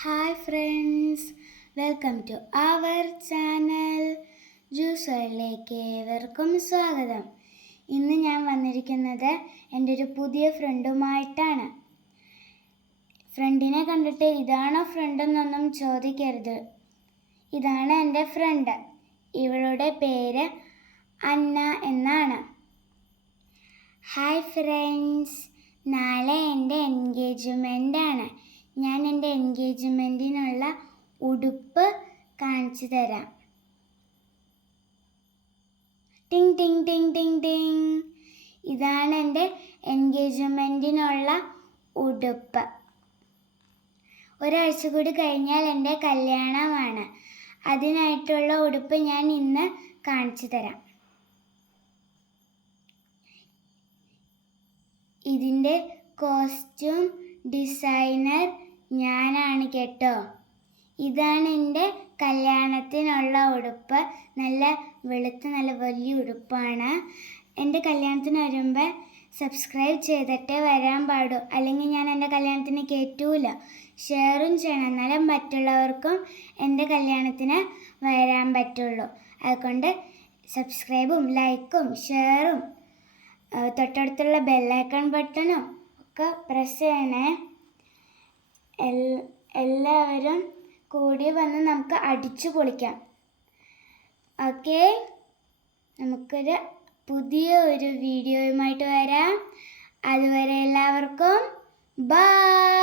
Hi friends welcome to our channel ജ്യൂസുകളിലേക്ക് ഏവർക്കും സ്വാഗതം. ഇന്ന് ഞാൻ വന്നിരിക്കുന്നത് എന്റെ ഒരു പുതിയ ഫ്രണ്ടുമായിട്ടാണ്. ഫ്രണ്ടിനെ കണ്ടിട്ട് ഇതാണോ ഫ്രണ്ടെന്നൊന്നും ചോദിക്കരുത്. ഇതാണ് എന്റെ ഫ്രണ്ട് ഇവളുടെ പേര് അന്ന എന്നാണ്. ഹായ് ഫ്രണ്ട്സ് എൻഗേജ്മെന്റിനുള്ള ഉടുപ്പ് കാണിച്ചു തരാം. ടിങ് ടിങ് ടിങ് ടിങ് ടിങ് ഇതാണ് എന്റെ എൻഗേജ്മെന്റിനുള്ള ഉടുപ്പ്. ഒരാഴ്ച കൂടി കഴിഞ്ഞാൽ എന്റെ കല്യാണമാണ്. അതിനായിട്ടുള്ള ഉടുപ്പ് ഞാൻ ഇന്ന് കാണിച്ചു തരാം. ഇതിന്റെ കോസ്റ്റ്യൂം ഡിസൈനർ ഞാനാണ് കേട്ടോ. ഇതാണ് എന്റെ കല്യാണത്തിനുള്ള ഉടുപ്പ്. നല്ല വെളുത്ത നല്ല വലിയ ഉടുപ്പാണ്. എന്റെ കല്യാണത്തിന് വരുമ്പോൾ സബ്സ്ക്രൈബ് ചെയ്തിട്ടേ വരാൻ പാടൂ. അല്ലെങ്കിൽ ഞാൻ എന്റെ കല്യാണത്തിന് കയറ്റൂല ഷെയറും ചെയ്യണം. എന്നാലും മറ്റുള്ളവർക്കും എന്റെ കല്യാണത്തിന് വരാൻ പറ്റുള്ളൂ. അതുകൊണ്ട് സബ്സ്ക്രൈബും ലൈക്കും ഷെയറും തൊട്ടടുത്തുള്ള ബെല്ലൈക്കൺ ബട്ടണും ഒക്കെ പ്രസ് ചെയ്യണേ. എല്ലാവരും കൂടി വന്ന് നമുക്ക് അടിച്ചു പൊളിക്കാം. ഓക്കെ? നമുക്കൊരു പുതിയ ഒരു വീഡിയോയുമായിട്ട് വരാം. അതുവരെ എല്ലാവർക്കും ബൈ